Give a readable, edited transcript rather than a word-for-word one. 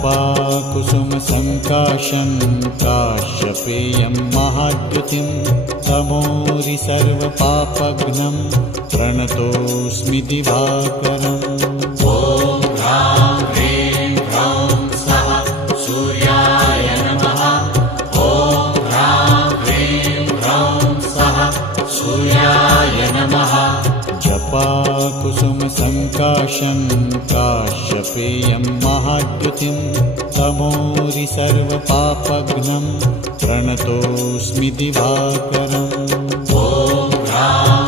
जपाकुसुमसङ्काशं काश्यपेयं महाद्युतिं तमोरि सर्वपापघ्नं प्रणतोऽस्मि दिवाकरम्। ॐ ह्रां ह्रीं ह्रौं स्वः सूर्याय नमः। ॐ ह्रां ह्रीं ह्रौं स्वः सूर्याय नमः। जपाकुसुमसङ्काशं काश्यपेयं महाद्युतिं तमोरि सर्वपापघ्नं प्रणतोऽस्मि दिवाकरम्। ॐ ह्रां